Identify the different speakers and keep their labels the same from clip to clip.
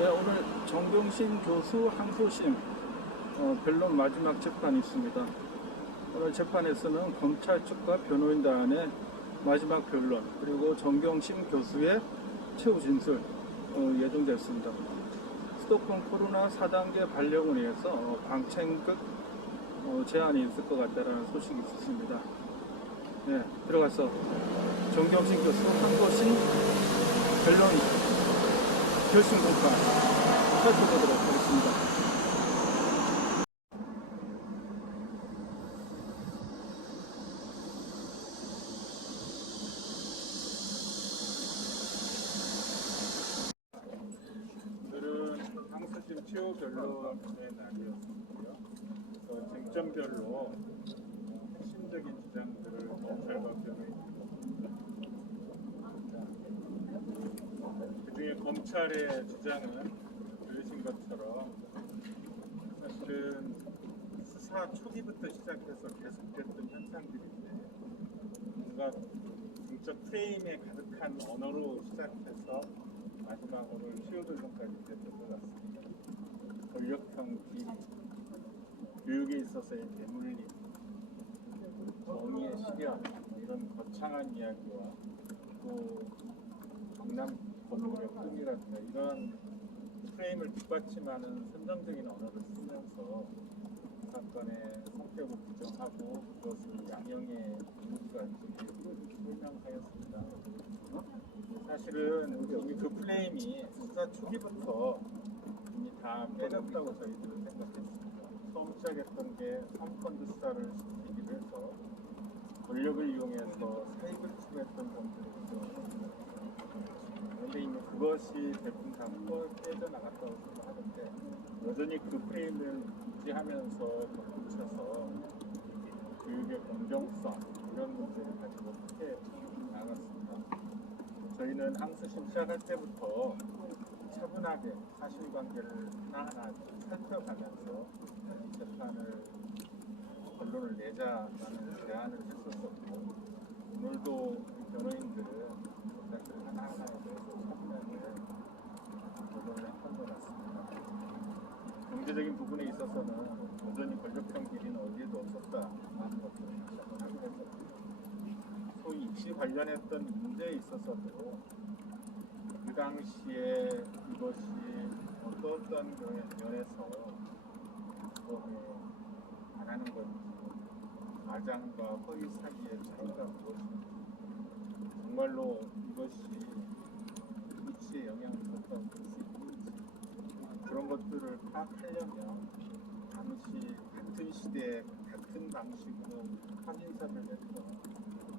Speaker 1: 네, 오늘 정경심 교수 항소심 어, 변론 마지막 재판이 있습니다. 오늘 재판에서는 검찰 측과 변호인단의 마지막 변론 그리고 정경심 교수의 최후 진술 어, 예정됐습니다. 수도권 코로나 4단계 발령을 위해서 어, 방청객 어, 제한이 있을 것 같다라는 소식이 있었습니다. 네, 들어가서 정경심 교수 항소심 변론 결심 공판 살펴보도록 하겠습니다. 그래서 쟁점별로 핵심적인 주장들을 검찰과 변호인이 그중에 검찰의 주장은 들으신 것처럼 사실은 수사 초기부터 시작해서 계속됐던 현상들인데 뭔가 공적 프레임에 가득한 언어로 시작해서 마지막으로 치유들론까지 됐던 것 같습니다. 권력형 비리, 교육에 있어서의 대물림, 정의의 실현 이런 거창한 이야기와 또 강남 건물의 꿈이라든가 이런 프레임을 뒷받침하는 선정적인 언어를 쓰면서 이 사건의 성격을 부정하고 그것을 양형의 이유까지 설명하였습니다. 사실은 이미 그 프레임이 수사 초기부터 이미 다 빼졌다고 저희들은 생각했습니다. 처음 시작했던 게 삼펀드 수사를 시키기로 해서 권력을 이용해서 사익을 추구했던 점들이죠. 그런데 이미 그것이 대부분 다 깨져 나갔다고 생각하는데 여전히 그 프레임을 유지하면서 덧붙여서 교육의 공정성 이런 문제를 가지고 크게 나갔습니다. 저희는 항소심 시작할 때부터 차분하게 사실관계를 하나하나 살펴가면서 재판을 결론을 내자라는 제안을 했었었고 오늘도 변호인들은 하나하나에 대해서 차분하게 결론을 했던 것 같습니다. 경제적인 부분에 있어서는 여전히 권력형 비리는 어디에도 없었다라는 것들을 다시 한번 확인했었고요. 소위 입시 관련했던 문제에 있어서도 그 당시에 이것이 어떤 면에서 안 하는 건지 과장과 허위 사기의 차이가 무엇인지 정말로 이것이 입시에 영향을 줬다고 볼 수 있는지 그런 것들을 파악 하려면 당시 같은 시대에 같은 방식으로 확인사를 냈던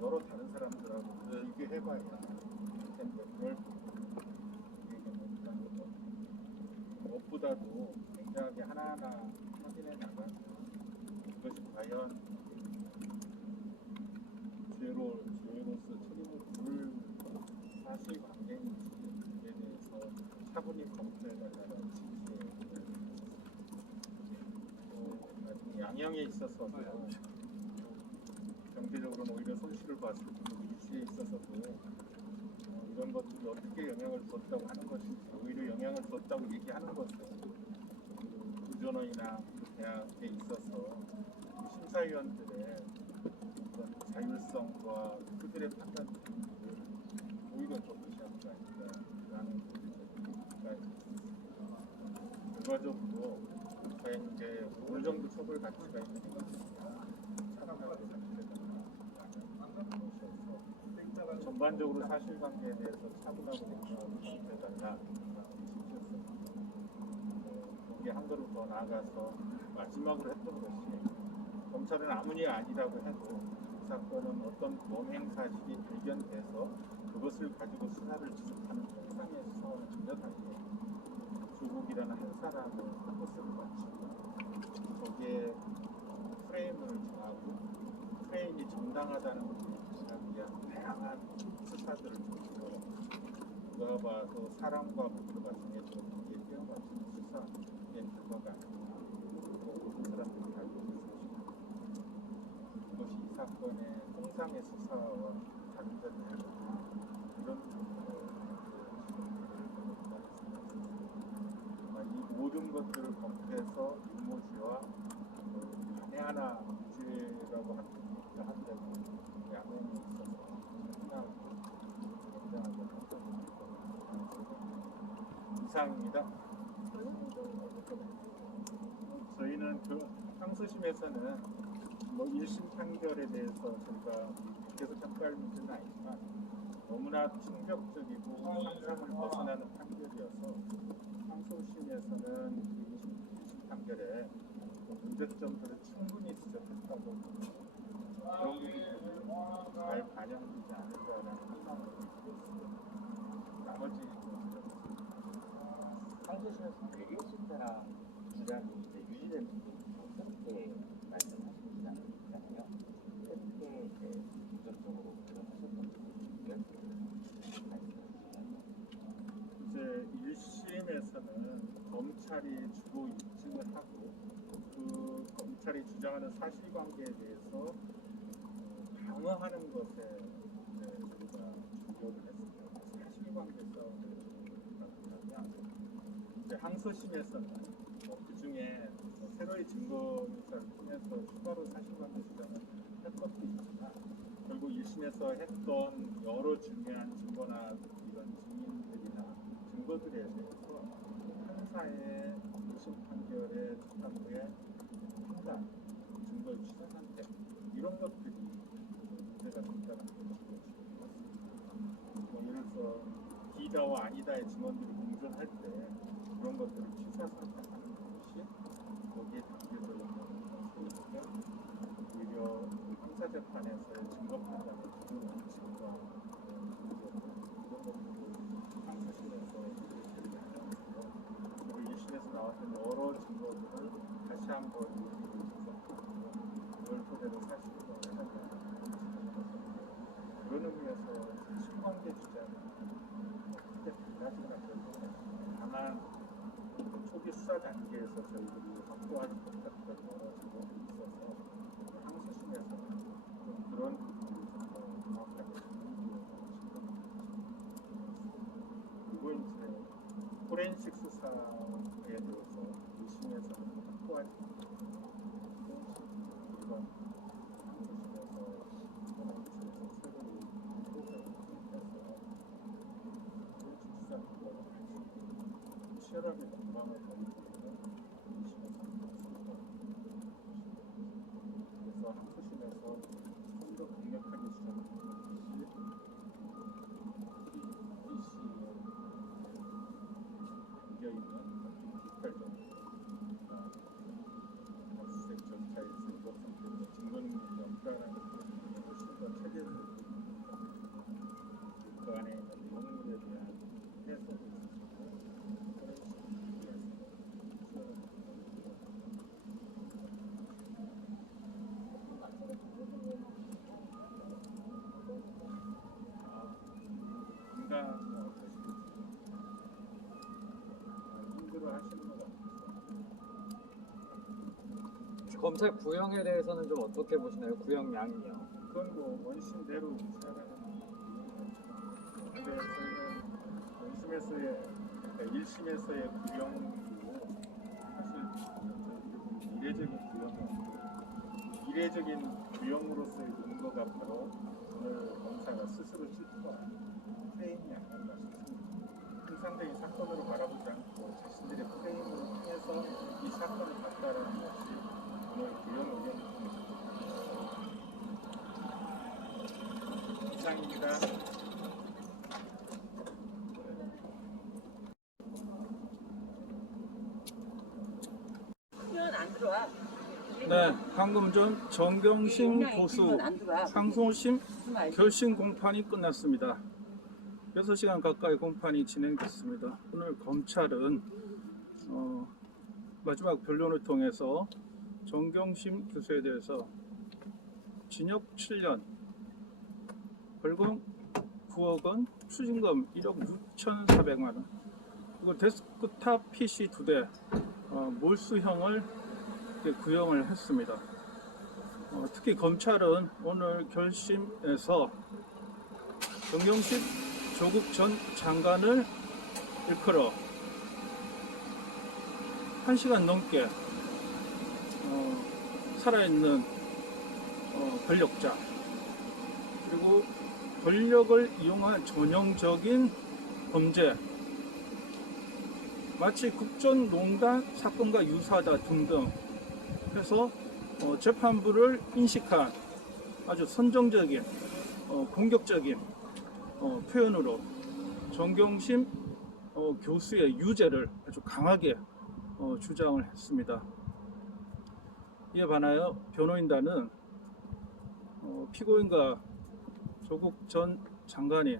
Speaker 1: 여러 다른 사람들하고 비교해봐야 텐데 거죠. 무엇보다도 굉장하게 하나하나 확인해 나가서 이것이 과연 죄로 죄로서 책임을 부를 사실 관계인지에 대해서 차분히 검토해 달라는 지시를 또 양형에 있어서도 경제적으로는 오히려 손실을 봤을 뿐이고 입시에 있어서도 어, 이런 것들이 어떻게 영향을 줬다고 하는 것인지 오히려 영향을 줬다고 얘기하는 것은 그 의전원이나 그 대학에 있어서 그 심사위원들의 어떤 자율성과 그들의 판단들을 오히려 더 무시한 거 아닌가라는 생각이 있습니다. 결과적으로 어느 정도 처벌 가치가 있는 생각해달라는 것이어서 전반적으로 사실관계에 대해서 차분하고 생각해달라. 거기에 한 걸음 더 나아가서 마지막으로 했던 것이 검찰은 아무리 아니라고 해도 이 사건은 어떤 범행 사실이 발견돼서 그것을 가지고 수사를 지속하는 수사와는 전혀 다르게 조국이라는 한 사람을 포커스를 맞추고 거기에 프레임을 정하고 프레임이 정당하다는 것을 다양한 수사들을 통해서 누가 봐도 사람과 목표가 정해져 거기에 뛰어맞춘 수사의 결과가 아니라 모든 사람들이 알고 있는 사실입니다. 이것이 이 사건의 통상의 수사와 아니라 이런 부분을 지금 생각했습니다. 증거들을 검토해서 유모죄와 그 만에 하나 무죄라고 하는데 한데 양형이 있어서 그냥 굉장하게 이상입니다. 저희는 그 항소심에서는 뭐 1심 판결에 대해서 저희가 계속 평가할 문제는 아니지만 너무나 충격적이고 상상을 벗어나는 판결이어서 항소심에서는 그 1심 판결에 그 문제점들을 충분히 지적했다고 그런 부분들이 잘 반영되지 않을까라는 있습니다. 나머지
Speaker 2: 상수심에서 되게 신자라 주장이 이제 유지된 부분이 어떻게 말씀하신 주장이 있잖아요. 어떻게 이제 부정적으로 그러셨던 부분을 말씀해 주시나요?
Speaker 1: 이제 1심에서는 검찰이 주로 입증을 하고 그 주장하는 사실관계에 대해서 어, 방어하는 것에 네, 저희가 주력을 했습니다. 사실관계 싸움을 하면 이제 항소심에서는 뭐 그중에 뭐 새로이 증거조사를 통해서 추가로 사실관계 주장을 할 것도 있지만 결국 1심에서 했던 여러 중요한 증거나 이런 증인들이나 증거들에 대해서 판사의 1심 판결의 재판 후에 판단, 증거 취사 선택 이런 것들이 것을 지금 뭐 예를 들어서 기다와 아니다의 증언들이 공존할 때 그런 것들을 취사 선택하는 것이 거기에 담겨져 있는 것을 오히려 형사 재판에서의 증거 판단의 항소심에서 제기하면서 그리고 1심에서 나왔던 여러 증거들을 다시 한번 일일이 분석하고 그걸 토대로 사실을 해석하는 그런 의미에서 사실관계 주장은 크게 달라진 것같아요 다만 그 초기 수사 단계에서 저희들이 확보하지 못했던 여러 증
Speaker 3: 검찰 구형에 대해서는 좀 어떻게 보시나요? 구형량이요.
Speaker 1: 그건 뭐 원심대로 살아가는 근데 저희는 원심에서의 그러니까 1심에서의 구형도 사실 이례적인 구형은 이례적인 구형으로서의 근거가 바로 오늘 검사가 스스로 질투한 프레임 양념과 싶습니다. 통상적인 사건으로 바라보지 않고 자신들의 프레임을 통해서 이 사건을 봤다라는 것이 오늘 구형 의견입니다.
Speaker 4: 안 들어와.
Speaker 5: 네, 방금 전 정경심 고수
Speaker 4: 말이지?
Speaker 5: 결심 공판이 끝났습니다. 6시간 가까이 공판이 진행됐습니다. 오늘 검찰은 어, 마지막 변론을 통해서 정경심 교수에 대해서 징역 7년, 벌금 9억 원, 추징금 1억 6,400만 원, 그리고 데스크탑 PC 두 대, 어, 몰수형을 구형을 했습니다. 어, 특히 검찰은 오늘 결심에서 정경심 조국 전 장관을 일컬어 1시간 넘게 어, 살아있는 어, 권력자 그리고 권력을 이용한 전형적인 범죄 마치 국정농단 사건과 유사하다 등등 해서 어, 재판부를 인식한 아주 선정적인 어, 공격적인 어, 표현으로 정경심 어, 교수의 유죄를 아주 강하게 어, 주장을 했습니다. 이에 반하여 변호인단은 어, 피고인과 조국 전 장관이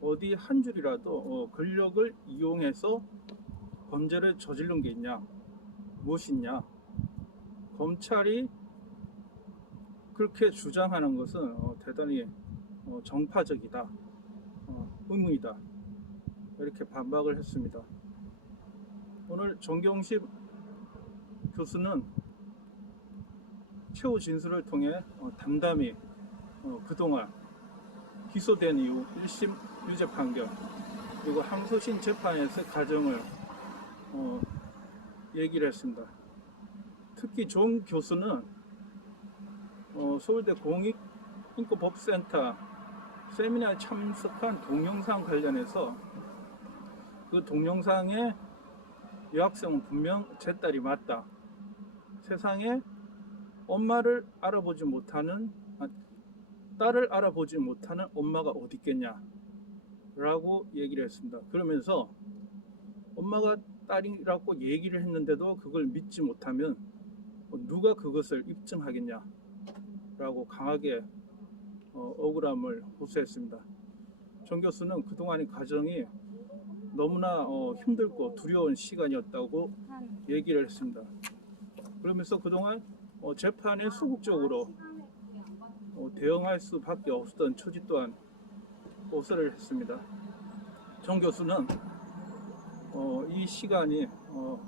Speaker 5: 어디 한 줄이라도 어, 권력을 이용해서 범죄를 저지른 게 있냐, 무엇이 있냐, 검찰이 그렇게 주장하는 것은 어, 대단히 어, 정파적이다, 어, 의문이다 이렇게 반박을 했습니다. 오늘 정경심 교수는 최후 진술을 통해 어, 담담히 어, 그동안 기소된 이후 1심 유죄 판결 그리고 항소심 재판에서 과정을 어, 얘기를 했습니다. 특히 정 교수는 어, 서울대 공익인권법센터 세미나에 참석한 동영상 관련해서 그 동영상의 여학생은 분명 제 딸이 맞다. 세상에 엄마를 알아보지 못하는 아, 딸을 알아보지 못하는 엄마가 어디 있겠냐 라고 얘기를 했습니다. 그러면서 엄마가 딸이라고 얘기를 했는데도 그걸 믿지 못하면 어, 누가 그것을 입증하겠냐 라고 강하게 어, 억울함을 호소했습니다. 정 교수는 그동안의 과정이 너무나 어, 힘들고 두려운 시간이었다고 얘기를 했습니다. 그러면서 그동안 어, 재판에 소극적으로 어, 대응할 수밖에 없었던 처지 또한 호소를 했습니다. 정 교수는 어, 이 시간이 어,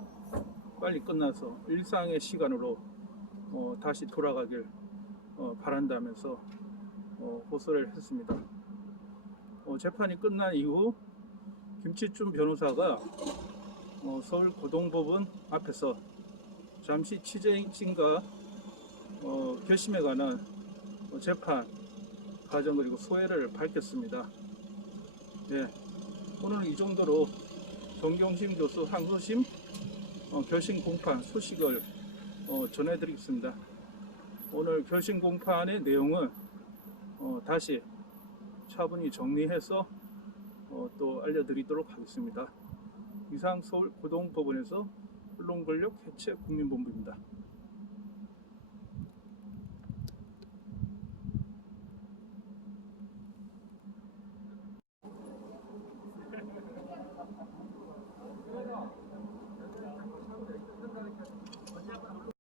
Speaker 5: 빨리 끝나서 일상의 시간으로 어, 다시 돌아가길 어, 바란다면서 어, 호소를 했습니다. 어, 재판이 끝난 이후 김치준 변호사가 어, 서울 고동법원 앞에서 잠시 취재진과 어, 결심에 관한 어, 재판 과정 그리고 소회를 밝혔습니다. 네, 오늘은 이 정도로 정경심 교수 항소심 어, 결심 공판 소식을 어, 전해드리겠습니다. 오늘 결심 공판의 내용은 어, 다시 차분히 정리해서 어, 또 알려드리도록 하겠습니다. 이상 서울 고동법원에서 언론권력 해체 국민본부입니다.